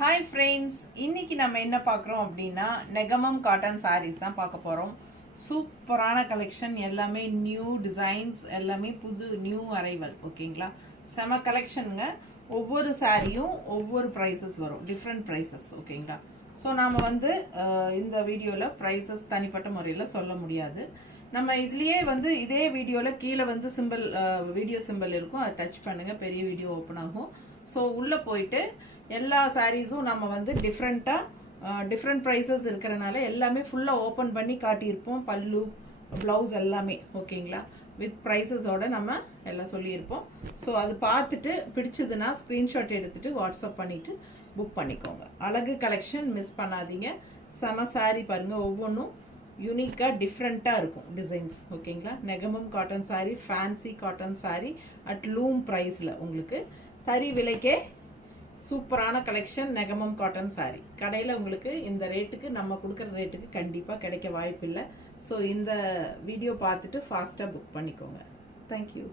Hi friends, இன்னைக்கு நம்ம என்ன பார்க்குறோம் அப்படின்னா நெகமம் காட்டன் சாரீஸ் தான் பார்க்க போகிறோம். சூப்பரான கலெக்ஷன், எல்லாமே நியூ டிசைன்ஸ், எல்லாமே புது நியூ அரைவல். ஓகேங்களா, செம கலெக்ஷனுங்க. ஒவ்வொரு சாரியும் ஒவ்வொரு ப்ரைஸஸ் வரும், டிஃப்ரெண்ட் ப்ரைஸஸ். ஓகேங்களா, ஸோ நாம் இந்த வீடியோவில் ப்ரைஸஸ் தனிப்பட்ட முறையில் சொல்ல முடியாது. நம்ம இதுலேயே இதே வீடியோவில் கீழே சிம்பிள் வீடியோ சிம்பிள் இருக்கும், அதை டச் பண்ணுங்கள், பெரிய வீடியோ ஓப்பன் ஆகும். ஸோ உள்ளே போயிட்டு எல்லா சாரீஸும் நம்ம டிஃப்ரெண்ட் ப்ரைஸஸ் இருக்கிறனால எல்லாமே ஃபுல்லாக ஓப்பன் பண்ணி காட்டியிருப்போம். பல்லு, ப்ளவுஸ் எல்லாமே. ஓகேங்களா, வித் ப்ரைஸஸோடு நம்ம எல்லாம் சொல்லியிருப்போம். ஸோ அது பார்த்துட்டு பிடிச்சதுன்னா ஸ்க்ரீன்ஷாட் எடுத்துகிட்டு வாட்ஸ்அப் பண்ணிவிட்டு புக் பண்ணிக்கோங்க. அழகு கலெக்ஷன் மிஸ் பண்ணாதீங்க. செம சாரீ பாருங்கள், ஒவ்வொன்றும் யூனிக்காக டிஃப்ரெண்ட்டாக இருக்கும் டிசைன்ஸ். ஓகேங்களா, Negamam cotton sari, fancy cotton sari at loom ப்ரைஸில் உங்களுக்கு தறி விலைக்கே சூப்பரான கலெக்ஷன். நெகமம் காட்டன் சாரீ கடையில் உங்களுக்கு இந்த ரேட்டுக்கு, நம்ம கொடுக்குற ரேட்டுக்கு கண்டிப்பாக கிடைக்க வாய்ப்பு இல்லை. ஸோ இந்த வீடியோ பார்த்துட்டு ஃபாஸ்ட்டாக புக் பண்ணிக்கோங்க. தேங்க்யூ.